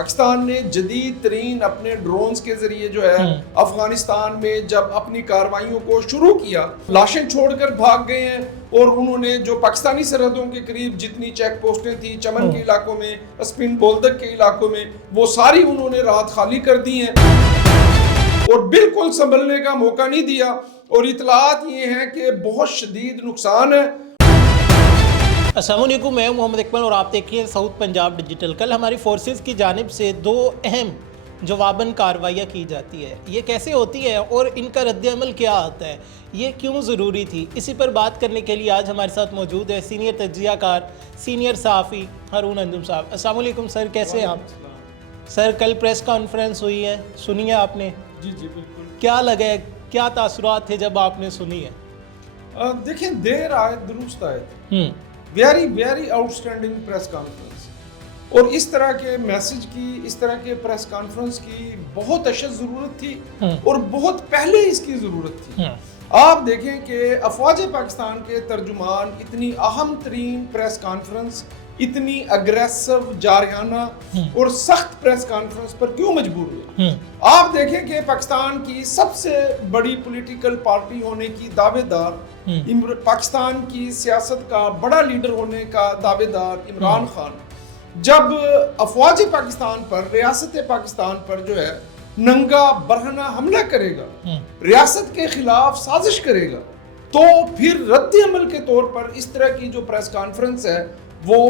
پاکستان نے جدید ترین اپنے ڈرونز کے ذریعے جو ہے افغانستان میں جب اپنی کارروائیوں کو شروع کیا، لاشیں چھوڑ کر بھاگ گئے ہیں اور انہوں نے جو پاکستانی سرحدوں کے قریب جتنی چیک پوسٹیں تھیں چمن کے علاقوں میں، اسپن بولدک کے علاقوں میں، وہ ساری انہوں نے رات خالی کر دی ہیں اور بالکل سنبھلنے کا موقع نہیں دیا، اور اطلاعات یہ ہیں کہ بہت شدید نقصان ہے۔ السلام علیکم، میں محمد اقبال اور آپ دیکھ رہے ہیں ساؤتھ پنجاب ڈیجیٹل۔ کل ہماری فورسز کی جانب سے 2 اہم جواباً کارروائیاں کی جاتی ہے، یہ کیسے ہوتی ہے اور ان کا رد عمل کیا آتا ہے، یہ کیوں ضروری تھی، اسی پر بات کرنے کے لیے آج ہمارے ساتھ موجود ہے سینئر تجزیہ کار، سینئر صحافی ہارون انجم صاحب۔ السلام علیکم سر، کیسے ہیں آپ؟ سر کل پریس کانفرنس ہوئی ہے، سنی ہے آپ نے؟ جی بالکل۔ کیا لگا ہے، کیا تاثرات تھے جب آپ نے سنی ہے؟ دیکھیں، دیر آئے درست آئے، very out standing press conference, اور اس طرح کے میسج کی، اس طرح کے پریس کانفرنس کی بہت اشد ضرورت تھی اور بہت پہلے اس کی ضرورت تھی۔ آپ دیکھیں کہ افواج پاکستان کے ترجمان اتنی اہم ترین پریس کانفرنس، اتنی اگریسو، جارحانہ اور سخت پریس کانفرنس پر کیوں مجبور ہوئے؟ آپ دیکھیں کہ پاکستان کی سب سے بڑی پولیٹیکل پارٹی ہونے کی دعوے دار، پاکستان کی سیاست کا بڑا لیڈر ہونے کا دعوے دار عمران خان، جب افواج پاکستان پر، ریاست پاکستان پر جو ہے ننگا برہنہ حملہ کرے گا، ریاست کے خلاف سازش کرے گا، تو پھر رد عمل کے طور پر اس طرح کی جو پریس کانفرنس ہے وہ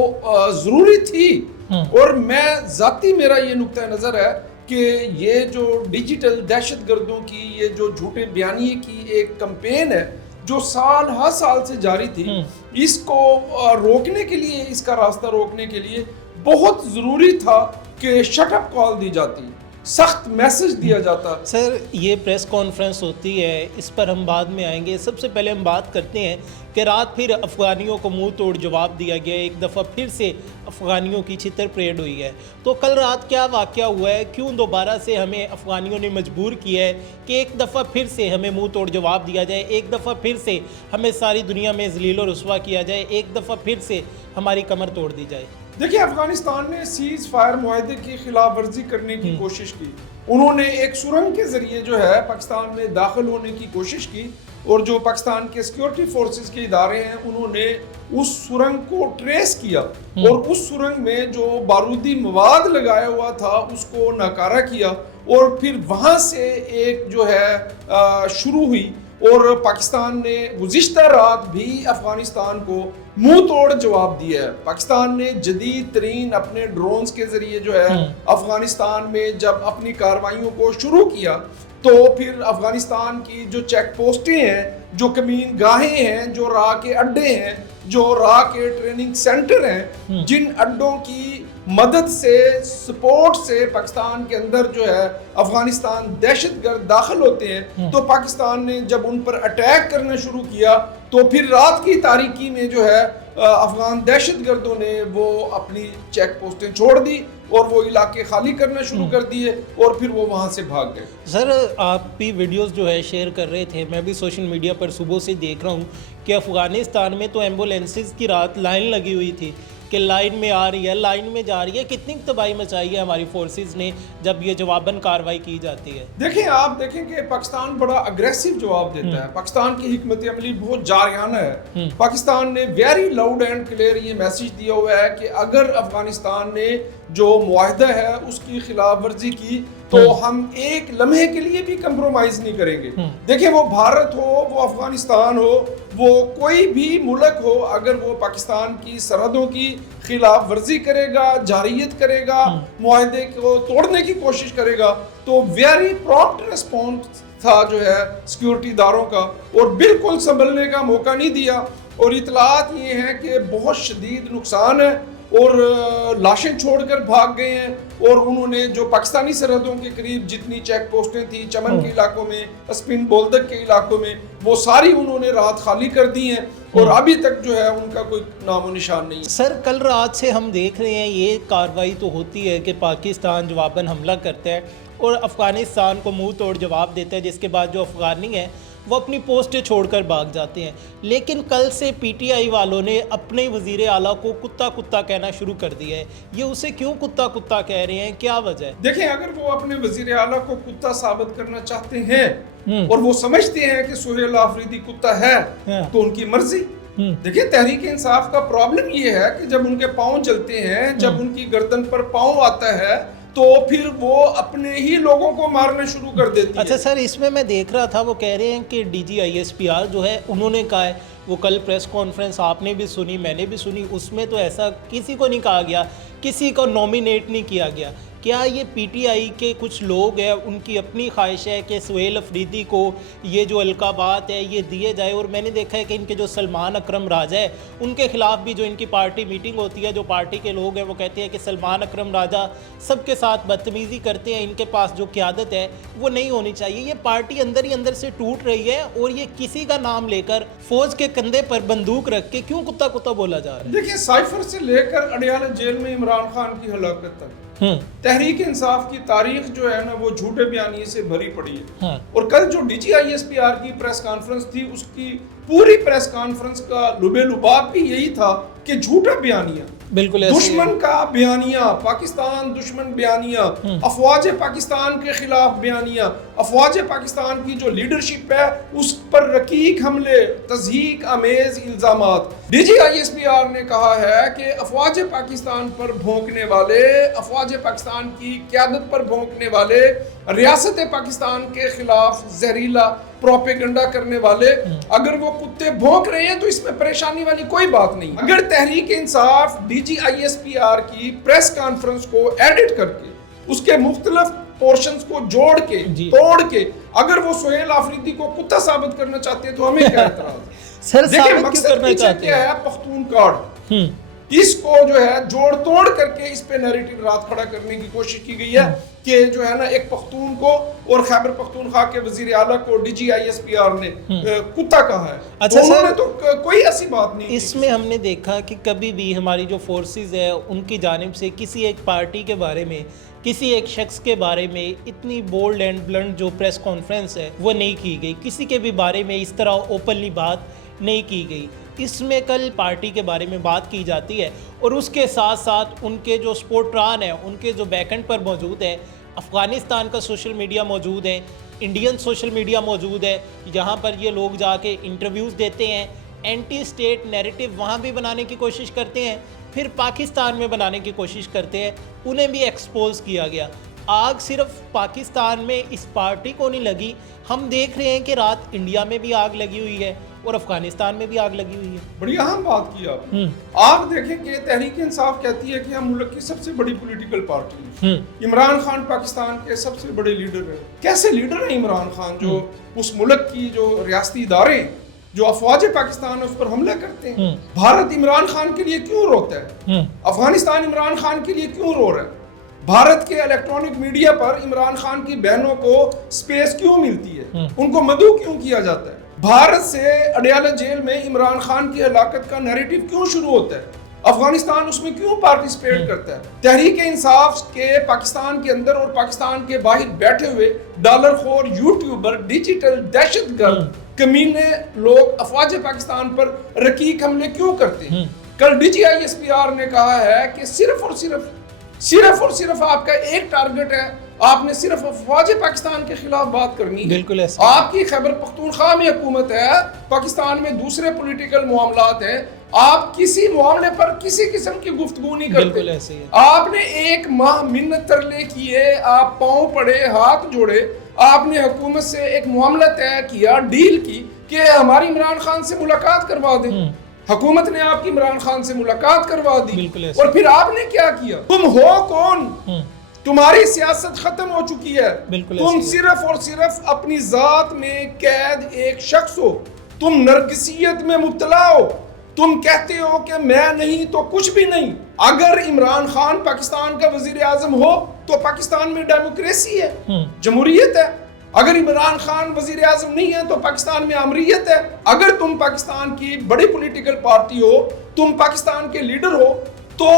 ضروری تھی۔ اور میں ذاتی میرا یہ نقطہ نظر ہے کہ یہ جو ڈیجیٹل دہشت گردوں کی یہ جو جھوٹے بیانیے کی ایک کمپین ہے جو سال ہر سال سے جاری تھی، اس کو روکنے کے لیے، اس کا راستہ روکنے کے لیے بہت ضروری تھا کہ شٹ اپ کال دی جاتی، سخت میسج دیا جاتا۔ سر یہ پریس کانفرنس ہوتی ہے، اس پر ہم بعد میں آئیں گے، سب سے پہلے ہم بات کرتے ہیں کہ رات پھر افغانیوں کو منہ توڑ جواب دیا گیا، ایک دفعہ پھر سے افغانیوں کی چھتر پریڈ ہوئی ہے۔ تو کل رات کیا واقعہ ہوا ہے، کیوں دوبارہ سے ہمیں افغانیوں نے مجبور کیا ہے کہ ایک دفعہ پھر سے ہمیں منہ توڑ جواب دیا جائے، ایک دفعہ پھر سے ہمیں ساری دنیا میں ذلیل و رسوا کیا جائے، ایک دفعہ پھر سے ہماری کمر توڑ دی جائے؟ دیکھیں، افغانستان نے سیز فائر معاہدے کی خلاف ورزی کرنے کی کوشش کی، انہوں نے ایک سرنگ کے ذریعے جو ہے پاکستان میں داخل ہونے کی کوشش کی، اور جو پاکستان کے سیکیورٹی فورسز کے ادارے ہیں انہوں نے اس سرنگ کو ٹریس کیا اور اس سرنگ میں جو بارودی مواد لگایا ہوا تھا اس کو ناکارہ کیا، اور پھر وہاں سے ایک جو ہے شروع ہوئی، اور پاکستان نے گزشتہ رات بھی افغانستان کو منہ توڑ جواب دیا ہے۔ پاکستان نے جدید ترین اپنے ڈرونز کے ذریعے جو ہے افغانستان میں جب اپنی کارروائیوں کو شروع کیا، تو پھر افغانستان کی جو چیک پوسٹیں ہیں، جو کمین گاہیں ہیں، جو راہ کے اڈے ہیں، جو راہ کے ٹریننگ سینٹر ہیں، جن اڈوں کی مدد سے، سپورٹ سے پاکستان کے اندر جو ہے افغانستان دہشت گرد داخل ہوتے ہیں، تو پاکستان نے جب ان پر اٹیک کرنا شروع کیا تو پھر رات کی تاریکی میں جو ہے افغان دہشت گردوں نے وہ اپنی چیک پوسٹیں چھوڑ دی اور وہ علاقے خالی کرنا شروع کر دیے، اور پھر وہ وہاں سے بھاگ گئے۔ سر آپ بھی ویڈیوز جو ہے شیئر کر رہے تھے، میں بھی سوشل میڈیا پر صبح سے دیکھ رہا ہوں کہ افغانستان میں تو ایمبولینسز کی رات لائن لگی ہوئی تھی کہ لائن میں آ رہی ہے، لائن میں جا رہی ہے، کتنی تباہی مچائی ہے ہماری فورسز نے جب یہ جواباً کارروائی کی جاتی ہے؟ دیکھیں، آپ دیکھیں کہ پاکستان بڑا اگریسو جواب دیتا ہے، پاکستان کی حکمت عملی بہت جارحانہ ہے۔ پاکستان نے ویری لاؤڈ اینڈ کلیئر یہ میسج دیا ہوا ہے کہ اگر افغانستان نے جو معاہدہ ہے اس کی خلاف ورزی کی تو ہم ایک لمحے کے لیے بھی کمپرومائز نہیں کریں گے۔ دیکھیں، وہ بھارت ہو، وہ افغانستان ہو، وہ کوئی بھی ملک ہو، اگر وہ پاکستان کی سرحدوں کی خلاف ورزی کرے گا، جارحیت کرے گا، معاہدے کو توڑنے کی کوشش کرے گا، تو ویری پرامپٹ رسپانس تھا جو ہے سیکیورٹی اداروں کا، اور بالکل سنبھلنے کا موقع نہیں دیا، اور اطلاعات یہ ہیں کہ بہت شدید نقصان ہے، اور لاشیں چھوڑ کر بھاگ گئے ہیں، اور انہوں نے جو پاکستانی سرحدوں کے قریب جتنی چیک پوسٹیں تھیں چمن کے علاقوں میں، اسپن بولدک کے علاقوں میں، وہ ساری انہوں نے رات خالی کر دی ہیں، اور ابھی تک جو ہے ان کا کوئی نام و نشان نہیں ہے۔ سر کل رات سے ہم دیکھ رہے ہیں یہ کارروائی تو ہوتی ہے کہ پاکستان جواباً حملہ کرتا ہے اور افغانستان کو منہ توڑ جواب دیتا ہے، جس کے بعد جو افغانی ہیں وہ اپنی پوسٹیں چھوڑ کر بھاگ جاتے ہیں. لیکن کل سے پی ٹی آئی والوں نے اپنے وزیر اعلیٰ کو کتا کتا کہنا شروع کر دیا ہے. یہ اسے کیوں کتا کتا کہہ رہے ہیں, کیا وجہ ہے؟ دیکھیں, اگر وہ اپنے وزیر اعلیٰ کو کتا ثابت کرنا چاہتے ہیں اور وہ سمجھتے ہیں کہ سہیل آفریدی کتا ہے تو ان کی مرضی. دیکھیں, تحریک انصاف کا پرابلم یہ ہے کہ جب ان کے پاؤں چلتے ہیں, جب ان کی گردن پر پاؤں آتا ہے تو پھر وہ اپنے ہی لوگوں کو مارنا شروع کر دیتی ہے. اچھا سر, اس میں دیکھ رہا تھا وہ کہہ رہے ہیں کہ ڈی جی ISPR جو ہے انہوں نے کہا ہے, وہ کل پریس کانفرنس آپ نے بھی سنی, میں نے بھی سنی, اس میں تو ایسا کسی کو نہیں کہا گیا, کسی کو نومینیٹ نہیں کیا گیا. کیا یہ پی ٹی آئی کے کچھ لوگ ہیں, ان کی اپنی خواہش ہے کہ سہیل آفریدی کو یہ جو القابات ہے یہ دیے جائے؟ اور میں نے دیکھا ہے کہ ان کے جو سلمان اکرم راجہ ہے ان کے خلاف بھی جو ان کی پارٹی میٹنگ ہوتی ہے, جو پارٹی کے لوگ ہیں وہ کہتے ہیں کہ سلمان اکرم راجہ سب کے ساتھ بدتمیزی کرتے ہیں, ان کے پاس جو قیادت ہے وہ نہیں ہونی چاہیے. یہ پارٹی اندر ہی اندر سے ٹوٹ رہی ہے اور یہ کسی کا نام لے کر فوج کے کندھے پر بندوق رکھ کے کیوں کتا کتا بولا جا رہا ہے؟ دیکھیں, سائفر سے لے کر اڈیالہ جیل میں عمران خان کی ہلاکت تک تحریک انصاف کی تاریخ جو ہے نا وہ جھوٹے بیانیے سے بھری پڑی ہے. اور کل جو ڈی جی ISPR کی پریس کانفرنس تھی, اس کی پوری پریس کانفرنس کا لبے لباب بھی یہی تھا کہ جھوٹا بیانیہ, بالکل دشمن کا بیانیہ, پاکستان دشمن بیانیہ, افواج پاکستان کے خلاف بیانیہ, افواج پاکستان کی جو لیڈرشپ ہے اس پر رقیق حملے, تضحیک آمیز الزامات. ڈی جی ISPR نے کہا ہے کہ افواج پاکستان پر بھونکنے والے, افواج پاکستان کی قیادت پر بھونکنے والے, ریاست پاکستان کے خلاف زہریلا پروپیگنڈا کرنے والے, اگر وہ کتے بھونک رہے ہیں تو اس میں پریشانی والی کوئی بات نہیں. اگر Tehreek Insaf D G ISPR کی پریس کانفرنس کو ایڈٹ کر کے, اس کے مختلف پورشنز کو جوڑ کے توڑ کے اگر وہ سہیل آفریدی کو کتا ثابت کرنا چاہتے ہیں تو ہمیں کیا اعتراض ہے؟ سر دیکھیں, مقصد پیچھے کیا ہے, پختون کارڈ, اس کو جو ہے جوڑ توڑ کر کے اس پہ نیریٹو رات کھڑا کرنے کی کوشش کی گئی ہے کہ جو ہے نا ایک پختون کو اور خیبر پختونخوا کے وزیر اعلیٰ کو ڈی جی ISPR نے کتا کہا ہے. اچھا انہوں نے تو کوئی ایسی بات نہیں. اس میں ہم نے دیکھا کہ کبھی بھی ہماری جو فورسز ہے ان کی جانب سے کسی ایک پارٹی کے بارے میں, کسی ایک شخص کے بارے میں اتنی بولڈ اینڈ بلنٹ جو پریس کانفرنس ہے وہ نہیں کی گئی, کسی کے بھی بارے میں اس طرح اوپنلی بات نہیں کی گئی. اس میں کل پارٹی کے بارے میں بات کی جاتی ہے اور اس کے ساتھ ساتھ ان کے جو سپورٹران ہیں, ان کے جو بیک اینڈ پر موجود ہے, افغانستان کا سوشل میڈیا موجود ہے, انڈین سوشل میڈیا موجود ہے, یہاں پر یہ لوگ جا کے انٹرویوز دیتے ہیں, اینٹی اسٹیٹ نیریٹو وہاں بھی بنانے کی کوشش کرتے ہیں, پھر پاکستان میں بنانے کی کوشش کرتے ہیں, انہیں بھی ایکسپوز کیا گیا. آگ صرف پاکستان میں اس پارٹی کو نہیں لگی, ہم دیکھ رہے ہیں کہ رات انڈیا میں بھی آگ لگی ہوئی ہے اور افغانستان میں بھی آگ لگی ہوئی ہے. بڑی اہم بات کی آپ نے. آپ دیکھیں کہ تحریک انصاف کہتی ہے کہ ہم ملک کی سب سے بڑی پولیٹیکل پارٹی ہیں. عمران خان پاکستان کے سب سے بڑے لیڈر ہیں. کیسے لیڈر ہیں عمران خان جو اس ملک کی جو ریاستی ادارے جو افواج پاکستان اس پر حملہ کرتے ہیں؟ بھارت عمران خان کے لیے کیوں روتا ہے؟ افغانستان عمران خان کے لیے کیوں رو رہا ہے؟ بھارت کے الیکٹرانک میڈیا پر عمران خان کی بہنوں کو سپیس کیوں ملتی ہے؟ ان کو مدعو کیوں کیا جاتا ہے؟ بھارت سے اڈیالہ جیل میں عمران خان کی ہلاکت کا نیریٹو کیوں شروع ہوتا ہے؟ افغانستان اس میں کیوں پارٹیسپیٹ کرتا ہے؟ تحریک انصاف کے پاکستان کے اندر اور پاکستان کے باہر بیٹھے ہوئے ڈالر خور یوٹیوبر, ڈیجیٹل دہشت گرد, کمینے لوگ افواج پاکستان پر رقیق حملے کیوں کرتے ہیں؟ کل ڈی جی ISPR نے کہا ہے کہ صرف اور صرف آپ کا ایک ٹارگٹ ہے, آپ نے صرف افواج پاکستان کے خلاف بات کرنی ہے. بالکل ایسا. آپ کی خیبر پختونخوا میں حکومت ہے, پاکستان میں دوسرے پولیٹیکل معاملات ہیں, آپ کسی معاملے پر کسی قسم کی گفتگو نہیں کرتے. بالکل ایسے ہی. آپ نے ایک ماہ منت ترلے کیے, آپ پاؤں پڑے, ہاتھ جوڑے, آپ نے حکومت سے ایک معاملہ طے کیا, ڈیل کی کہ ہماری عمران خان سے ملاقات کروا دیں. حکومت نے آپ کی عمران خان سے ملاقات کروا دی, اور پھر آپ نے کیا کیا؟ تم ہو کون؟ تمہاری سیاست ختم ہو چکی ہے. تم صرف اور صرف اپنی ذات میں قید ایک شخص ہو, تم نرگسیت میں مبتلا ہو, تم کہتے ہو کہ میں نہیں تو کچھ بھی نہیں. اگر عمران خان پاکستان کا وزیر اعظم ہو تو پاکستان میں ڈیموکریسی ہے, جمہوریت ہے. اگر عمران خان وزیر اعظم نہیں ہے تو پاکستان میں امریت ہے. اگر تم پاکستان کی بڑی پولیٹیکل پارٹی ہو, تم پاکستان کے لیڈر ہو, تو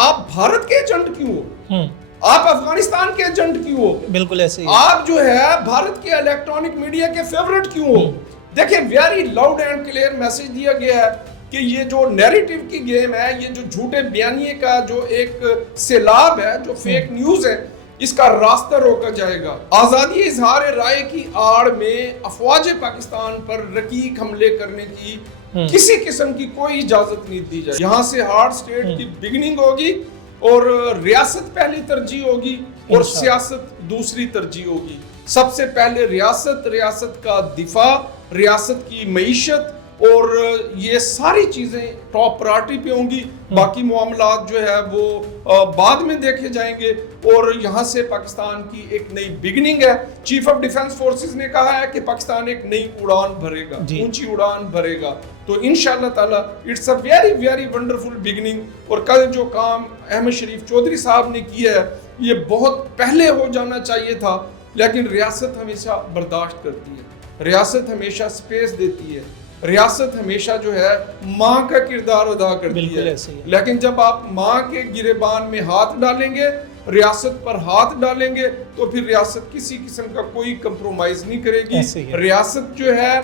آپ بھارت کے ایجنٹ کیوں ہو؟ آپ افغانستان کے ایجنٹ کیوں ہو؟ بالکل ایسے ہی آپ جو ہے بھارت کے الیکٹرانک میڈیا کے فیورٹ کیوں ہو؟ دیکھیں very loud and clear message دیا گیا ہے کہ یہ جو نیریٹو کی گیم ہے، یہ جو جھوٹے بیانیے کا جو ایک سیلاب ہے، جو فیک نیوز ہے، اس کا راستہ روکا جائے گا۔ آزادی اظہار رائے کی آڑ میں افواج پاکستان پر رقیق حملے کرنے کی کسی قسم کی کوئی اجازت نہیں دی جائے۔ یہاں سے ہارڈ سٹیٹ کی بگننگ ہوگی اور ریاست پہلی ترجیح ہوگی اور سیاست دوسری ترجیح ہوگی۔ سب سے پہلے ریاست کا دفاع، ریاست کی معیشت اور یہ ساری چیزیں ٹاپ پرائرٹی پہ ہوں گی۔ باقی معاملات جو ہے وہ بعد میں دیکھے جائیں گے، اور یہاں سے پاکستان کی ایک نئی بگننگ ہے۔ چیف آف ڈیفنس فورسز نے کہا ہے کہ پاکستان ایک نئی اڑان بھرے گا، اونچی اڑان بھرے گا، تو انشاءاللہ تعالی it's a very very wonderful beginning. اور کل جو کام احمد شریف چودھری صاحب نے کیا ہے، یہ بہت پہلے ہو جانا چاہیے تھا، لیکن ریاست ہمیشہ برداشت کرتی ہے، ریاست ہمیشہ سپیس دیتی ہے، ریاست ہمیشہ جو ہے ماں کا کردار ادا کرتی ہے۔ لیکن جب آپ ماں کے گریبان میں ہاتھ ڈالیں گے، ریاست پر ہاتھ ڈالیں گے، تو پھر ریاست کسی قسم کا کوئی کمپرومائز نہیں کرے گی۔ ریاست جو ہے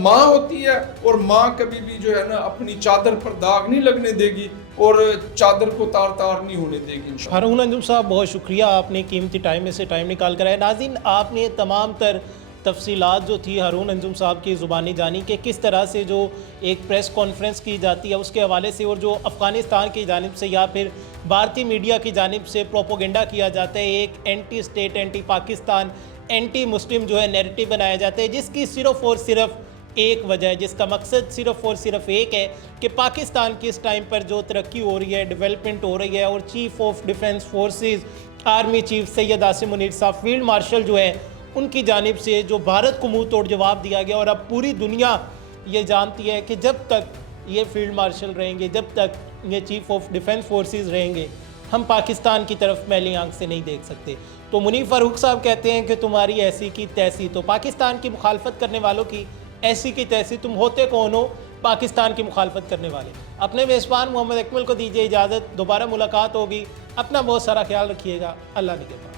ماں ہوتی ہے، اور ماں کبھی بھی جو ہے نا اپنی چادر پر داغ نہیں لگنے دے گی اور چادر کو تار تار نہیں ہونے دے گی انشاءاللہ۔ ہارون انجم صاحب بہت شکریہ، آپ نے قیمتی ٹائم میں سے ٹائم نکال کر آئے۔ ناظرین، آپ نے تمام تر تفصیلات جو تھی ہارون انجم صاحب کی زبانی جانی کہ کس طرح سے جو ایک پریس کانفرنس کی جاتی ہے اس کے حوالے سے، اور جو افغانستان کی جانب سے یا پھر بھارتی میڈیا کی جانب سے پروپوگنڈا کیا جاتا ہے، ایک anti state, anti Pakistan, anti مسلم جو ہے نیریٹو بنایا جاتا ہے، جس کی صرف اور صرف ایک وجہ ہے، جس کا مقصد صرف اور صرف ایک ہے کہ پاکستان کی اس ٹائم پر جو ترقی ہو رہی ہے، ڈیولپمنٹ ہو رہی ہے، اور chief of defence forces army chief Syed Asim Munir صاحب، فیلڈ مارشل جو ہے، ان کی جانب سے جو بھارت کو منہ توڑ جواب دیا گیا، اور اب پوری دنیا یہ جانتی ہے کہ جب تک یہ فیلڈ مارشل رہیں گے، جب تک یہ چیف آف ڈیفنس فورسز رہیں گے، ہم پاکستان کی طرف میلی آنکھ سے نہیں دیکھ سکتے۔ تو منیر فاروق صاحب کہتے ہیں کہ تمہاری ایسی کی تیسی، تو پاکستان کی مخالفت کرنے والوں کی ایسی کی تیسی، تم ہوتے کون ہو پاکستان کی مخالفت کرنے والے؟ اپنے میزبان محمد اکمل کو دیجیے اجازت، دوبارہ ملاقات ہوگی، اپنا بہت سارا خیال رکھیے گا، اللہ نگہبان۔